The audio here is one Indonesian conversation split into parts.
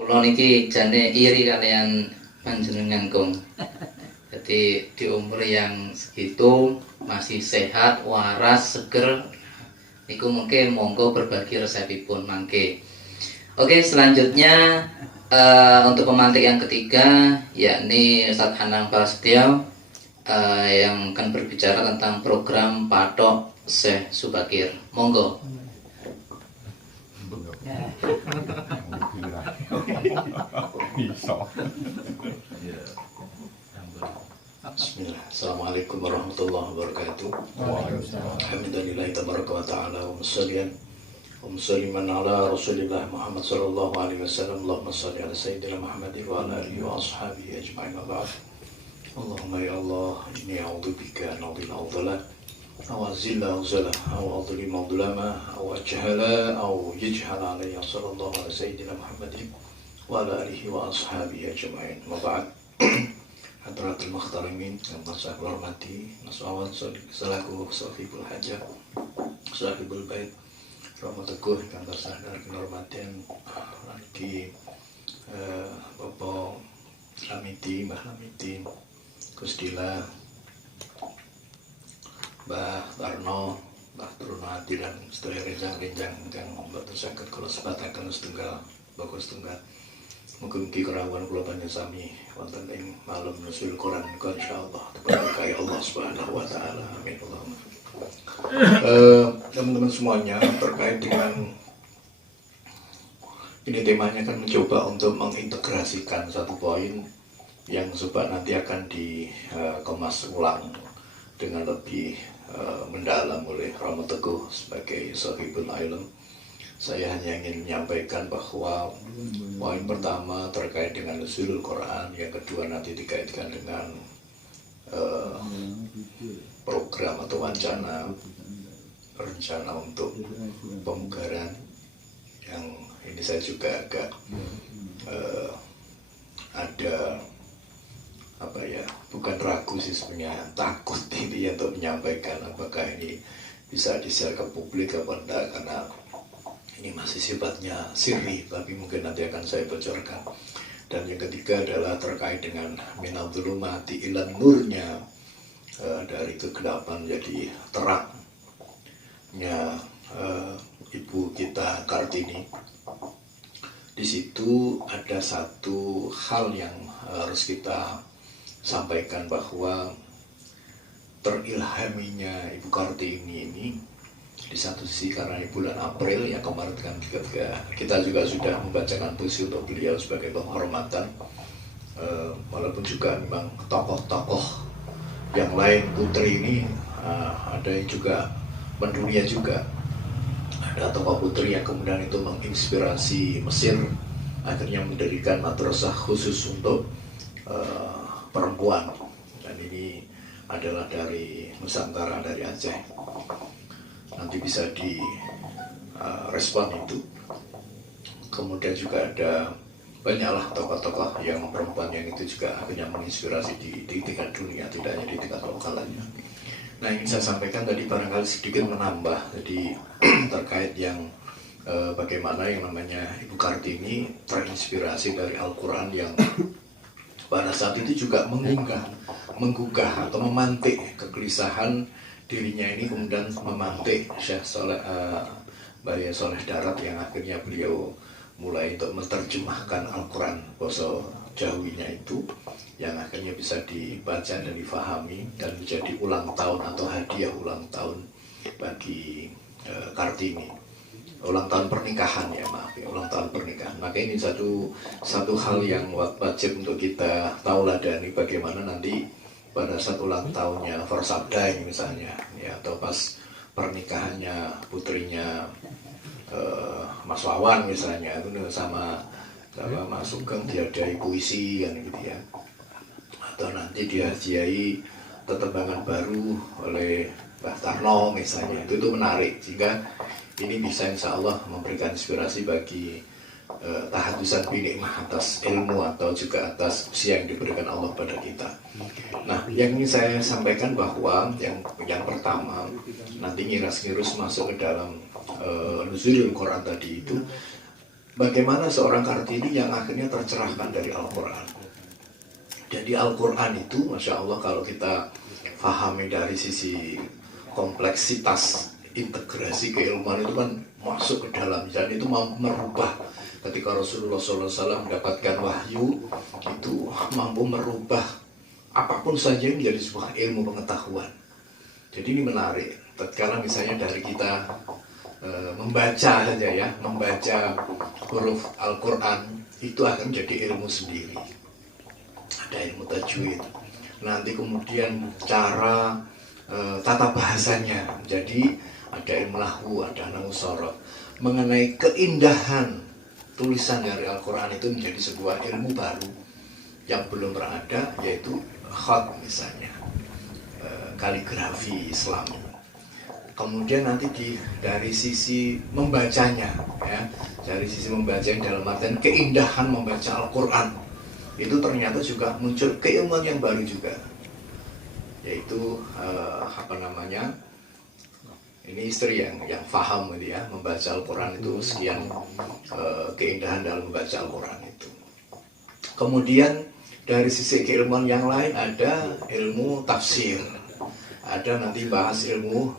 Kula niki jane iri kalian panjenengan kong. Jadi di umur yang segitu masih sehat, waras, seger. Niku mungkin monggo berbagi resepipun mangke. Oke, selanjutnya untuk pemantik yang ketiga yakni Ustadz Hanang Prasetyo yang akan berbicara tentang program Patok Syekh Subakir. Monggo. Bismillah. Assalamualaikum warahmatullahi wabarakatuh. Alhamdulillahi tabaraka wa ta'ala wa musalliman ala rasulillah Muhammad sallallahu alaihi wasallam. Allahumma salli ala sayyidina Muhammadin wa ala alihi wa ashabihi ajma'in wa ba'd. Allahumma ya Allah, inni a'udhu bika an adilla adhala aw azilla uzala aw adlima adlama aw ajhala aw yajhala alayya sallallahu ala sayyidina Muhammadin wa ala alihi wa ashabihi ajma'in wa ba'd. Hadratul Makhtarimin yang saya hormati, Mas Awan selaku Sahibul Hajah, Sahibul Bait, Romo Teguh yang sadar kehormatan lagi Bapak Lamiti, Mbah Lamiti, Gusdila, Mbah Tarno, Mbah Trunadi dan sedaya renjang-renjang yang membantu sakit kalau sebatakan setunggal, bagus setunggal. Mugi-mugi kerawan kula panjenengan wonten ing malam nusul Quran insyaallah tabaraka ya Allah Subhanahu wa taala. Amin Allahumma. Teman-teman semuanya, terkait dengan ini temanya kan mencoba untuk mengintegrasikan satu poin yang coba nanti akan dikemas ulang dengan lebih mendalam oleh Romo Teguh sebagai Sahibul Ilm. Saya hanya ingin menyampaikan bahwa poin pertama terkait dengan nuzulul Quran, yang kedua nanti dikaitkan dengan program atau rencana untuk pemugaran, yang ini saya juga agak ada bukan ragu sih sebenarnya, takut ini untuk menyampaikan apakah ini bisa di-share ke publik apa enggak, karena ini masih sifatnya sirri, tapi mungkin nanti akan saya bocorkan. Dan yang ketiga adalah terkait dengan minal dzulumati ilan nurnya, dari kegelapan jadi terangnya Ibu kita Kartini. Di situ ada satu hal yang harus kita sampaikan, bahwa terilhaminya Ibu Kartini ini di satu sisi karena di bulan April yang kemarin kan kita juga sudah membacakan puisi untuk beliau sebagai penghormatan, walaupun juga memang tokoh-tokoh yang lain putri ini ada yang juga mendunia juga, ada tokoh putri yang kemudian itu menginspirasi Mesir akhirnya mendirikan madrasah khusus untuk perempuan, dan ini adalah dari Nusantara, dari Aceh. Nanti bisa direspon itu. Kemudian juga ada banyaklah tokoh-tokoh yang perempuan yang itu juga akhirnya menginspirasi di tingkat dunia, tidak hanya di tingkat lokal aja. Nah, ingin saya sampaikan tadi barangkali sedikit menambah jadi terkait yang bagaimana yang namanya Ibu Kartini terinspirasi dari Al-Quran, yang pada saat itu juga menggugah atau memantik kegelisahan dirinya ini, kemudian memantik Syekh Buya Shaleh Darat yang akhirnya beliau mulai untuk menerjemahkan Al-Quran bahasa Jawinya itu, yang akhirnya bisa dibaca dan difahami dan menjadi ulang tahun atau hadiah ulang tahun bagi Kartini, ulang tahun pernikahan ulang tahun pernikahan. Maka ini satu hal yang wajib untuk kita tauladani, bagaimana nanti pada saat ulang tahunnya Forsabda misalnya, ya, atau pas pernikahannya putrinya Mas Wawan misalnya, itu sama Mas Sugeng diadai puisi kan gitu ya, atau nanti dihadiahi tetembangan baru oleh Mbah Tarno misalnya, itu menarik, sehingga ini bisa insya Allah memberikan inspirasi bagi tahadusan binikmah atas ilmu atau juga atas usia yang diberikan Allah pada kita. Nah, yang ingin saya sampaikan bahwa yang pertama nanti ngiras-ngirus masuk ke dalam nuzulul Quran tadi itu, bagaimana seorang Kartini yang akhirnya tercerahkan dari Al-Quran. Jadi Al-Quran itu, Masya Allah, kalau kita pahami dari sisi kompleksitas integrasi keilmuan itu kan masuk ke dalam, dan itu mampu merubah. Ketika Rasulullah SAW mendapatkan wahyu, itu mampu merubah apapun saja menjadi sebuah ilmu pengetahuan. Jadi ini menarik. Tatkala misalnya dari kita membaca saja ya, membaca huruf Al-Quran, itu akan menjadi ilmu sendiri. Ada ilmu tajwid. Nanti kemudian cara tata bahasanya. Jadi ada ilmu nahwu, ada nahwu sorof. Mengenai keindahan tulisan dari Al-Quran itu menjadi sebuah ilmu baru yang belum pernah ada, yaitu khat misalnya, kaligrafi Islam. Kemudian nanti dari sisi membacanya, ya, dari sisi membacanya dalam artian keindahan membaca Al-Quran, itu ternyata juga muncul keilmuan yang baru juga, yaitu ini istri yang paham gitu ya, membaca Al-Quran itu sekian keindahan dalam membaca Al-Quran itu. Kemudian dari sisi keilmuan yang lain ada ilmu tafsir, ada nanti bahas ilmu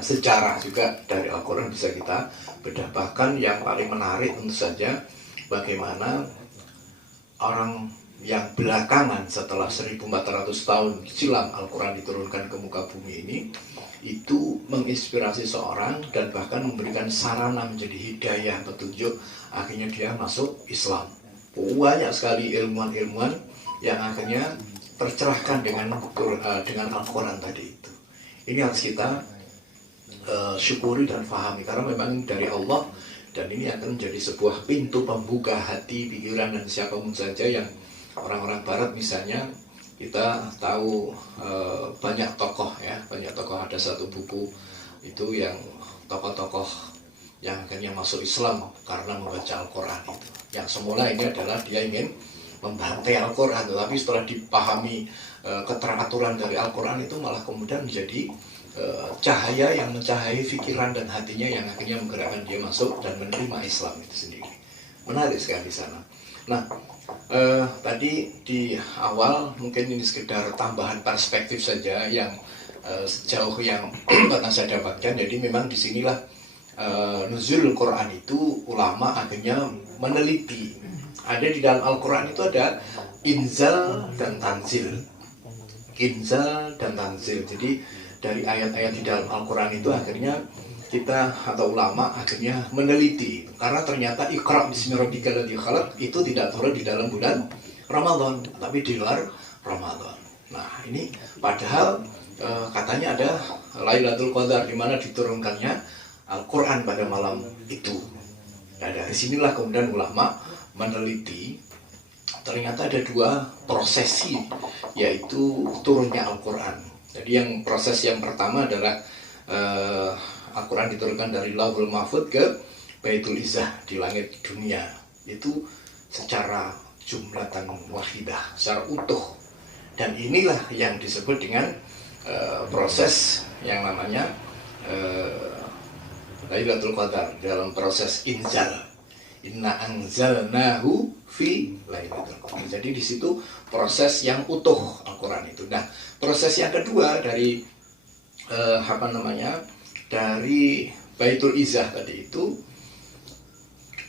sejarah juga dari Al-Quran bisa kita bedah. Bahkan yang paling menarik tentu saja bagaimana orang yang belakangan setelah 1400 tahun silam Al-Quran diturunkan ke muka bumi ini, itu menginspirasi seorang dan bahkan memberikan sarana menjadi hidayah, petunjuk, akhirnya dia masuk Islam. Banyak sekali ilmuwan-ilmuwan yang akhirnya tercerahkan dengan Al-Quran tadi itu. Ini harus kita syukuri dan pahami, karena memang dari Allah, dan ini akan menjadi sebuah pintu pembuka hati, pikiran, dan siapapun saja yang orang-orang Barat misalnya. Kita tahu banyak tokoh ya, banyak tokoh. Ada satu buku itu yang tokoh-tokoh yang akhirnya masuk Islam karena membaca Al-Quran itu. Yang semula ini adalah dia ingin membantai Al-Quran, tetapi setelah dipahami keteraturan dari Al-Quran itu malah kemudian menjadi cahaya yang mencahayai pikiran dan hatinya, yang akhirnya menggerakkan dia masuk dan menerima Islam itu sendiri. Menarik sekali di sana. Nah, tadi di awal mungkin ini sekedar tambahan perspektif saja yang sejauh yang pernah saya dapatkan. Jadi memang disinilah nuzul Quran itu ulama akhirnya meneliti. Ada di dalam Al-Quran itu ada inzal dan tanzil. Inzal dan tanzil. Jadi dari ayat-ayat di dalam Al-Quran itu akhirnya kita atau ulama akhirnya meneliti, karena ternyata Iqra bismi rabbikal ladzi khalaq itu tidak turun di dalam bulan Ramadan, tapi di luar Ramadan. Nah, ini padahal katanya ada Lailatul Qadar di mana diturunkannya Al-Quran pada malam itu. Nah, dari sinilah kemudian ulama meneliti, ternyata ada dua prosesi yaitu turunnya Al-Quran. Jadi yang proses yang pertama adalah Al-Quran diturunkan dari Lauhul Mahfuz ke Baitul Izzah di langit dunia. Itu secara jumlatan wahidah, secara utuh. Dan inilah yang disebut dengan proses yang namanya Lailatul Qadar dalam proses inzal. Inna anzalnahu fi Lailatul Qadar. Jadi di situ proses yang utuh Al-Quran itu. Nah, proses yang kedua dari dari Baitul Izzah tadi itu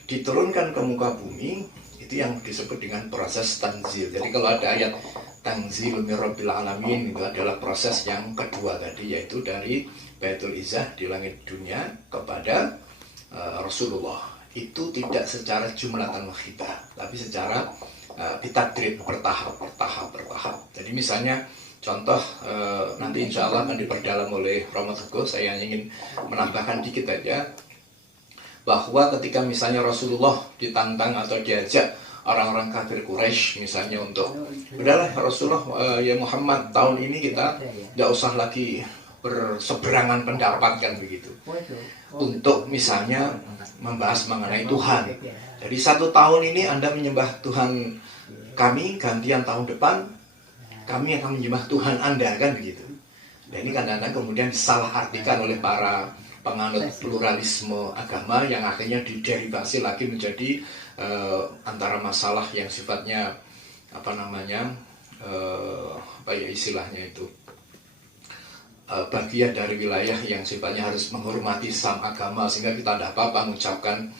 diturunkan ke muka bumi, itu yang disebut dengan proses tanzil. Jadi kalau ada ayat tanzil min rabbil alamin, itu adalah proses yang kedua tadi, yaitu dari Baitul Izzah di langit dunia kepada Rasulullah. Itu tidak secara jumlatan wahidah, tapi secara bitadrib, bertahap. Jadi misalnya contoh nanti insya Allah akan diperdalam oleh Romo Teguh. Saya ingin menambahkan dikit aja, bahwa ketika misalnya Rasulullah ditantang atau diajak orang-orang kafir Quraisy misalnya untuk, udahlah Rasulullah, ya Muhammad, tahun ini kita tidak usah lagi berseberangan pendapat kan begitu, untuk misalnya membahas mengenai Tuhan. Jadi 1 tahun ini Anda menyembah Tuhan kami, gantian tahun depan kami akan menyembah Tuhan Anda, kan begitu. Dan ini kadang-kadang kemudian disalahartikan oleh para penganut pluralisme agama yang akhirnya diderivasi lagi menjadi antara masalah yang sifatnya istilahnya itu bagian dari wilayah yang sifatnya harus menghormati sam agama, sehingga kita tidak apa-apa mengucapkan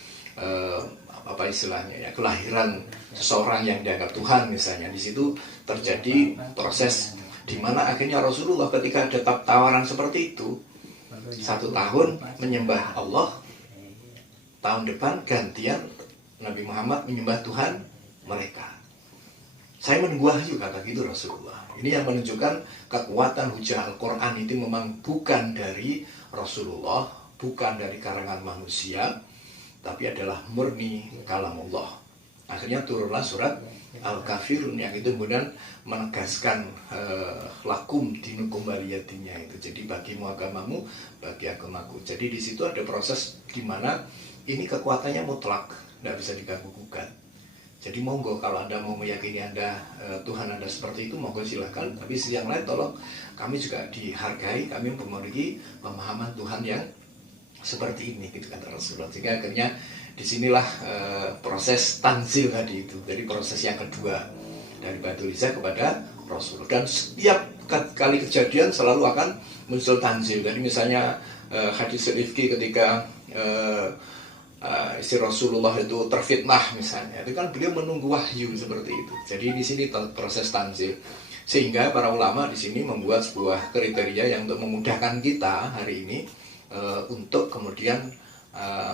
istilahnya ya, kelahiran seseorang yang dianggap Tuhan misalnya. Di situ terjadi proses di mana akhirnya Rasulullah ketika ada tawaran seperti itu, 1 tahun menyembah Allah, tahun depan gantian Nabi Muhammad menyembah Tuhan mereka. Saya menunggu wahyu, kata gitu Rasulullah. Ini yang menunjukkan kekuatan hujah Al-Quran itu memang bukan dari Rasulullah, bukan dari karangan manusia, tapi adalah murni kalamullah. Akhirnya turunlah surat Al-Kafirun yang itu kemudian menegaskan lakum dinukum waliyadinnya itu. Jadi bagimu agamamu, bagi agamaku. Jadi di situ ada proses di mana ini kekuatannya mutlak, tidak bisa diganggu-gugat. Jadi monggo kalau Anda mau meyakini Tuhan Anda seperti itu, monggo silahkan. Tapi sisi yang lain tolong kami juga dihargai, kami memiliki pemahaman Tuhan yang seperti ini, gitu kata Rasulullah. Sehingga akhirnya disinilah proses tanzil tadi itu. Jadi proses yang kedua dari Batu Liza kepada Rasulullah. Dan setiap kali kejadian selalu akan muncul tanzil. Jadi misalnya hadis Rifki ketika istri Rasulullah itu terfitnah misalnya, itu kan beliau menunggu wahyu seperti itu. Jadi di sini proses tanzil, sehingga para ulama di sini membuat sebuah kriteria yang untuk memudahkan kita hari ini untuk kemudian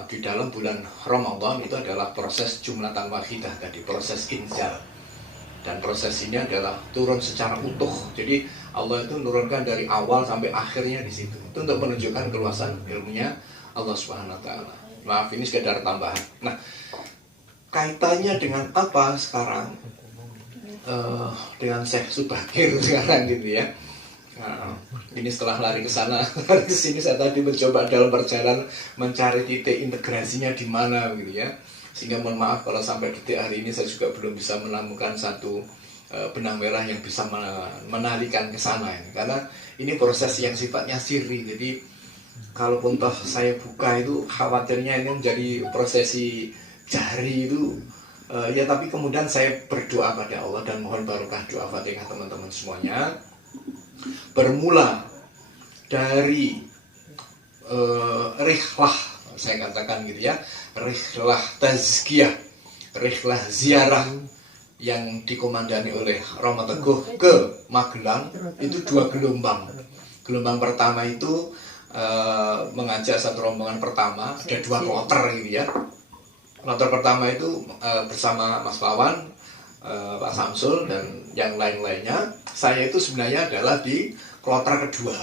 di dalam bulan Ramadan itu adalah proses jumlatan wahidah tadi, proses inzal. Dan proses ini adalah turun secara utuh. Jadi Allah itu menurunkan dari awal sampai akhirnya di situ. Itu untuk menunjukkan keluasan ilmunya Allah Subhanahu wa taala. Maaf, ini sekedar tambahan. Nah, kaitannya dengan apa sekarang dengan Syekh Subakir sekarang gitu ya. Nah, ini setelah lari ke sana, lari ke sini, saya tadi mencoba dalam perjalanan mencari titik integrasinya di mana gitu ya. Sehingga mohon maaf kalau sampai detik hari ini saya juga belum bisa menemukan satu benang merah yang bisa menalikan ke sana ini. Karena ini proses yang sifatnya sirri. Jadi kalaupun toh saya buka itu khawatirnya ini menjadi prosesi jahri itu ya, tapi kemudian saya berdoa pada Allah dan mohon barokah doa Fatihah teman-teman semuanya. Bermula dari rihlah, saya katakan gitu ya, rihlah tazkiyah, rihlah ziarah yang dikomandani oleh Romo Teguh ke Magelang itu 2 gelombang. Gelombang pertama itu mengajak satu rombongan pertama, ada 2 kloter gitu ya. Kloter pertama itu bersama Mas Wawan, Pak Samsul dan yang lain-lainnya. Saya itu sebenarnya adalah di kloter kedua.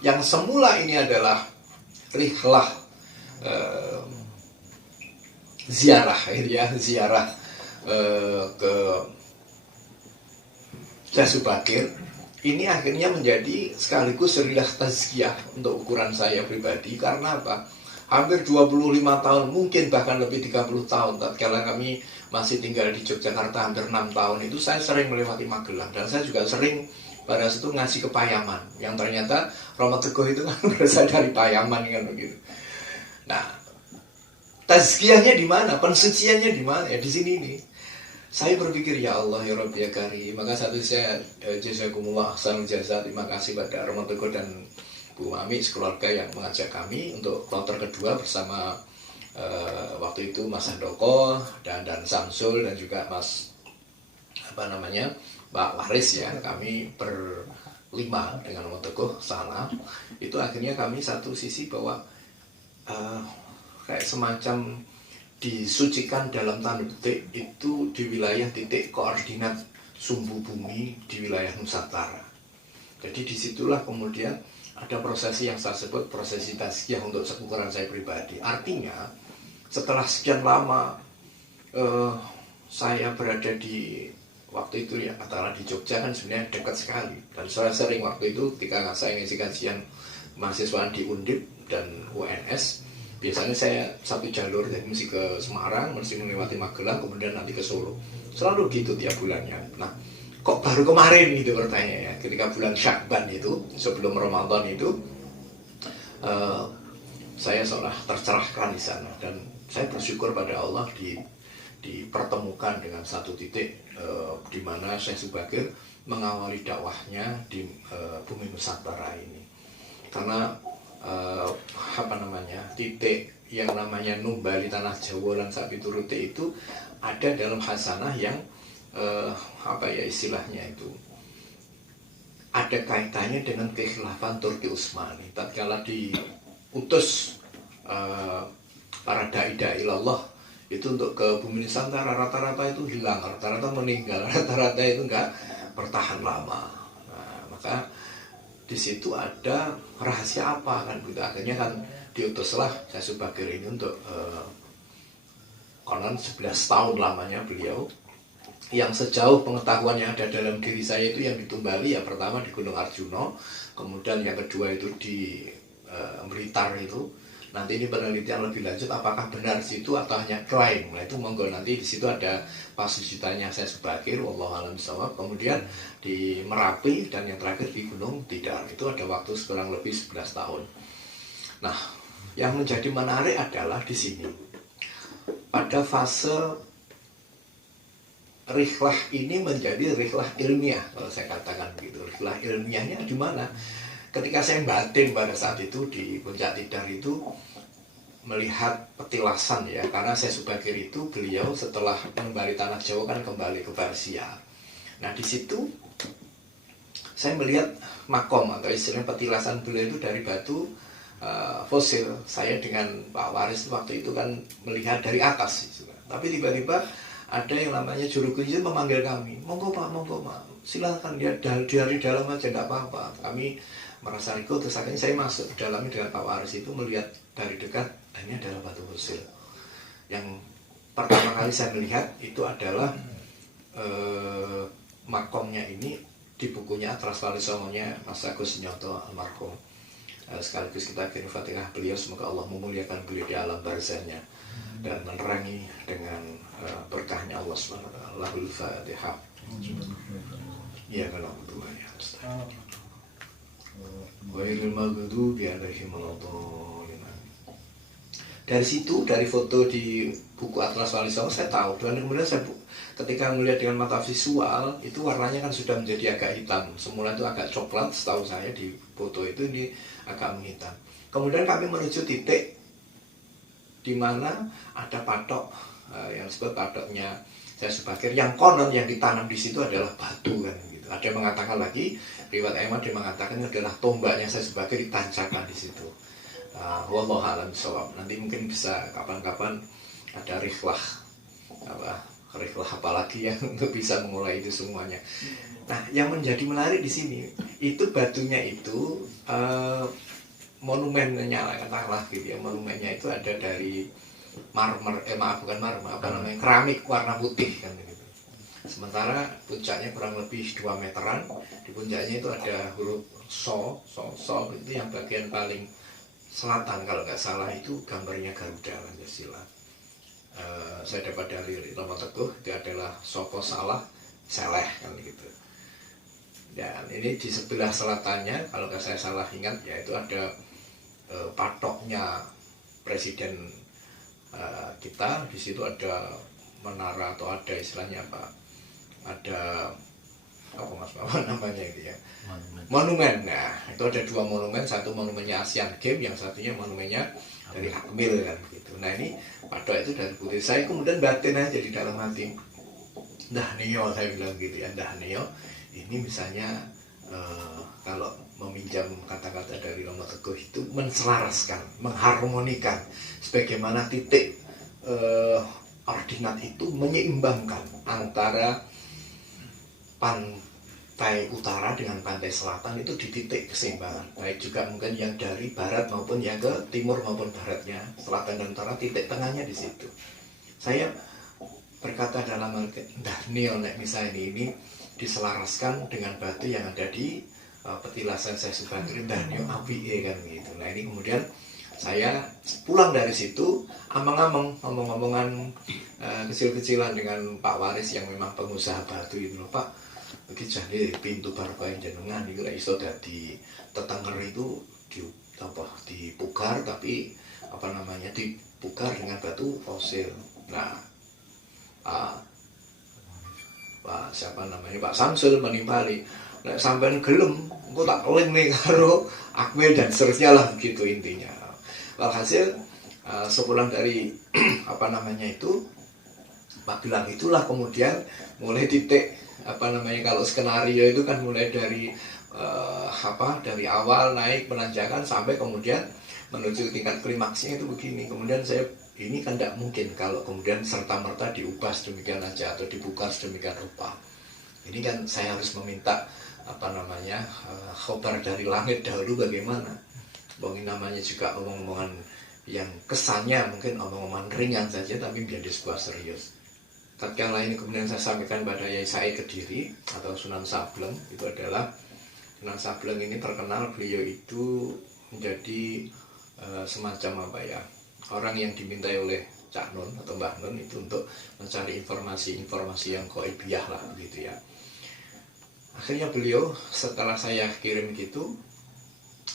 Yang semula ini adalah rihlah ziarah gitu ya, ziarah ke Syekh Subakir. Ini akhirnya menjadi sekaligus rilah tazkiyah untuk ukuran saya pribadi. Karena apa? Hampir 25 tahun, mungkin bahkan lebih 30 tahun tatkala kami masih tinggal di Yogyakarta, hampir 6 tahun itu saya sering melewati Magelang. Dan saya juga sering pada situ ngasih ke Payaman, yang ternyata Romo Teguh itu kan berasal dari Payaman kan begitu. Nah, tazkiyahnya di mana? Pensuciannya di mana? Ya di sini nih. Saya berpikir, ya Allah, ya Rabbi, ya Karim. Maka satu saya jazakumullah ahsanul jazaa, terima kasih pada Romo Teguh dan Bu Mami sekeluarga yang mengajak kami untuk kloter kedua bersama waktu itu Mas Handoko dan Samsul dan juga Mas Pak Waris ya. Kami berlima dengan Romo Teguh sana. Itu akhirnya kami satu sisi bahwa kayak semacam disucikan dalam tanda petik itu di wilayah titik koordinat sumbu bumi di wilayah Nusantara. Jadi disitulah kemudian ada prosesi yang saya sebut prosesi tazkiyah untuk ukuran saya pribadi. Artinya setelah sekian lama saya berada di waktu itu ya, antara di Jogja kan sebenarnya dekat sekali. Dan saya sering waktu itu ketika saya ngisi kajian mahasiswa di Undip dan UNS, biasanya saya satu jalur, jadi mesti ke Semarang, mesti melewati Magelang, kemudian nanti ke Solo. Selalu gitu tiap bulannya. Nah, kok baru kemarin gitu pertanyaannya, ketika bulan Syakban itu, sebelum Ramadan itu, saya seolah tercerahkan di sana, dan saya bersyukur pada Allah dipertemukan dengan satu titik di mana Syekh Subakir mengawali dakwahnya di bumi Nusantara ini. Karena titik yang namanya numbali tanah Jawa lan sak piturute itu ada dalam hasanah yang istilahnya itu ada kaitannya dengan kekhilafan Turki Utsmani. Tatkala diutus para dai-dai ilallah itu untuk ke bumi Nusantara, rata-rata itu hilang, rata-rata meninggal, rata-rata itu enggak bertahan lama. Nah, maka di situ ada rahasia apa kan gitu. Akhirnya kan diutuslah Syekh Subakir ini untuk konon 11 tahun lamanya beliau, yang sejauh pengetahuan yang ada dalam diri saya itu yang ditumbali ya pertama di Gunung Arjuno, kemudian yang kedua itu di Blitar itu. Nanti ini penelitian lebih lanjut apakah benar situ atau hanya klaim. Nah itu monggo, nanti di situ ada pasusitannya Syekh Subakir, wallahu a'lam bishawab. Kemudian di Merapi, dan yang terakhir di Gunung Tidar. Itu ada waktu kurang lebih 11 tahun. Nah, yang menjadi menarik adalah di sini pada fase rihlah ini menjadi rihlah ilmiah, kalau saya katakan begitu. Rihlah ilmiahnya di mana? Ketika saya batin pada saat itu di Puncak Tidar itu melihat petilasan ya, karena Syekh Subakir itu beliau setelah mengembali tanah Jawa kan kembali ke Persia. Nah di situ saya melihat makom atau istilah petilasan beliau itu dari batu fosil. Saya dengan Pak Waris waktu itu kan melihat dari atas gitu. Tapi tiba-tiba ada yang namanya juru kunci memanggil kami, monggo Pak, silakan dia dari dalam aja, enggak apa-apa. Kami merasa riko, terus akhirnya saya masuk ke dalamnya dengan Pak Waris itu melihat dari dekat, ini adalah batu fosil. Yang pertama kali saya melihat itu adalah makomnya ini di bukunya Atlas Wali Songonya Mas Agus Nyoto almarhum. Sekaligus kita kirim Fatihah beliau, semoga Allah memuliakan beliau di alam barzahnya dan menerangi dengan berkahnya Allah SWT. Lahul Fatihah. Ya kalau berdua ya. Dari situ, dari foto di buku Atlas Wali Songo saya tahu, dan kemudian saya ketika melihat dengan mata visual itu warnanya kan sudah menjadi agak hitam. Semula itu agak coklat, setahu saya di foto itu ini agak menghitam. Kemudian kami menuju titik di mana ada patok yang disebut patoknya Syekh Subakir, yang konon yang ditanam di situ adalah batu kan gitu. Ada yang mengatakan lagi, riwayat Ahmad dia mengatakan adalah tombaknya Syekh Subakir ditancapkan di situ. Wallahu a'lam bishawab. Nanti mungkin bisa kapan-kapan ada rihlah apalagi yang untuk bisa memulai itu semuanya. Nah, yang menjadi menarik di sini itu batunya itu monumennya katakanlah gitu ya, monumennya itu ada dari marmer, bukan marmer, keramik warna putih kan gitu. Sementara puncaknya kurang lebih 2 meteran, di puncaknya itu ada huruf so itu yang bagian paling selatan kalau nggak salah itu gambarnya Garuda Pancasila. Saya dapat dari Lama Teguh itu adalah Soko Salah Seleh kan gitu. Dan ini di sebelah selatannya kalau nggak saya salah ingat ya itu ada patoknya presiden kita. Di situ ada menara atau ada istilahnya apa? Ada apa namanya itu ya? Monumen. Nah, itu ada 2 monumen, satu monumennya Asian Games, yang satunya monumennya dari Akmil kan gitu. Nah, ini patok itu dari putih. Saya kemudian batin aja di dalam hati. Dah Neo, saya bilang gitu ya, dah Neo. Ini misalnya kalau meminjam kata-kata dari Lama Teguh itu menselaraskan, mengharmonikan sebagaimana titik ordinat itu menyeimbangkan antara pantai utara dengan pantai selatan itu di titik keseimbangan. Baik juga mungkin yang dari barat maupun yang ke timur maupun baratnya, selatan dan utara, titik tengahnya di situ. Saya berkata dalam arti Daniel misalnya ini diselaraskan dengan batu yang ada di petilasan Syekh Subakir, Daniel APE kan gitu. Nah ini kemudian saya pulang dari situ ngomong-ngomongan kecil-kecilan dengan Pak Waris yang memang pengusaha batu itu loh, Pak, begitu jadi pintu barokah jenengan itu iso dadi tetenger itu dipugar tapi dibukar dengan batu fosil. Nah, Pak Samsul menimpali, nek sampean gelem engko tak link nih karo Akmil dan seterusnya lah, begitu intinya. Walhasil sepulang dari Magelang itulah kemudian mulai titik kalau skenario itu kan mulai dari dari awal naik penanjakan sampai kemudian menuju tingkat klimaksnya itu begini. Kemudian ini kan tidak mungkin kalau kemudian serta-merta diubah sedemikian aja atau dibuka sedemikian rupa. Ini kan saya harus meminta khobar dari langit dahulu bagaimana. Bagi namanya juga omong-omongan yang kesannya mungkin omong-omongan ringan saja tapi menjadi sebuah serius. Tatkala ini kemudian saya sampaikan pada Yai Said Kediri atau Sunan Sableng, itu adalah Sunan Sableng ini terkenal, beliau itu menjadi semacam orang yang dimintai oleh Cak Nun atau Mbah Nun itu untuk mencari informasi yang ghaibiyah lah begitu ya. Akhirnya beliau setelah saya kirim gitu,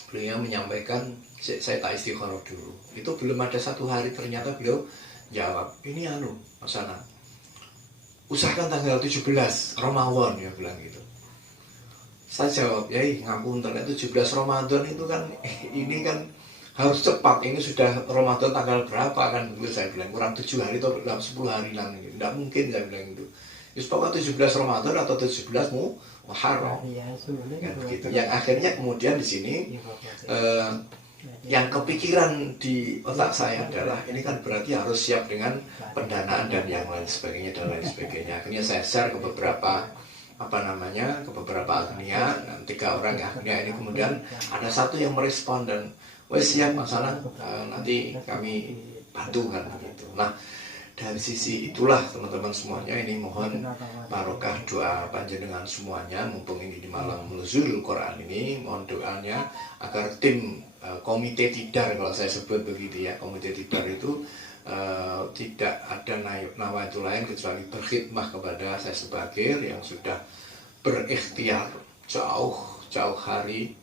beliau menyampaikan, saya tak istikharah dulu. Itu belum ada 1 hari ternyata beliau jawab, ini Mas Anang, usahakan tanggal 17 Ramadan, ya bilang gitu. Saya jawab, Yai ngapunten, 17 Ramadan itu kan ini kan harus cepat, ini sudah Ramadan tanggal berapa kan, begitu saya bilang, kurang 7 hari atau 10 hari lah, gitu. Tidak mungkin saya bilang itu. Just pokoknya 17 Ramadan atau 17 Muharram. Kan begitu. Yang akhirnya kemudian di sini yang kepikiran di otak saya adalah ini kan berarti harus siap dengan pendanaan dan yang lain sebagainya dan lain sebagainya. Akhirnya saya share ke beberapa ke beberapa agnia, 3 orang agnia ini, kemudian ada 1 yang merespon dan wes siap masalah nanti kami bantu kan begitu. Nah, dari sisi itulah teman-teman semuanya, ini mohon barokah doa panjenengan semuanya, mumpung ini di malam nuzulul Quran ini, mohon doanya agar tim komite tidar, kalau saya sebut begitu ya, komite tidar itu tidak ada nama itu lain kecuali berkhidmah kepada saya sebagai yang sudah berikhtiar jauh hari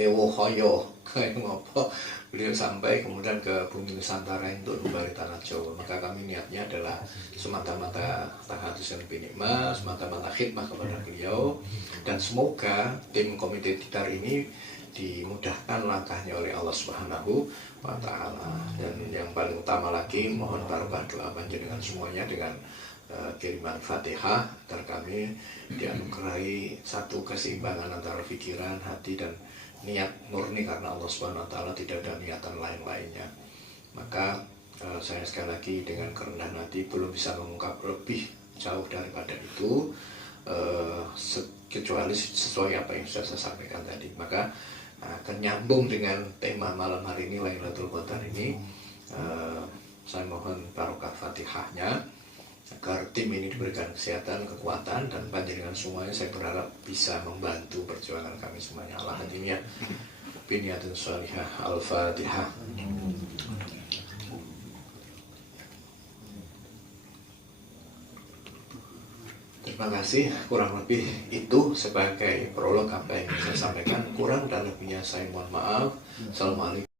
ewo hoyo kayak ngopo beliau sampai kemudian ke bumi Nusantara untuk membari tanah Jawa. Maka kami niatnya adalah semata-mata tahatusan binikmah, semata-mata khidmah kepada beliau, dan semoga tim komite tidar ini dimudahkan langkahnya oleh Allah Subhanahu wa Ta'ala. Dan yang paling utama lagi, mohon barokah doa panjenengan semuanya dengan kiriman Fatihah agar kami dianugerahi satu keseimbangan antara pikiran, hati dan niat murni karena Allah Subhanahu wa Ta'ala, tidak ada niatan lain-lainnya. Maka saya sekali lagi dengan kerendahan hati belum bisa mengungkap lebih jauh daripada itu kecuali sesuai apa yang sudah saya sampaikan tadi. Maka akan nyambung dengan tema malam hari ini, Lailatul Qadar ini, saya mohon barokah Fatihahnya agar tim ini diberikan kesehatan, kekuatan, dan panjenengan semuanya saya berharap bisa membantu perjuangan kami semuanya. Allah hadimnya biniyatun sholihah. Al-Fatihah. Terima kasih, kurang lebih itu sebagai prolog apa yang saya sampaikan. Kurang dan lebihnya saya mohon maaf. Assalamualaikum.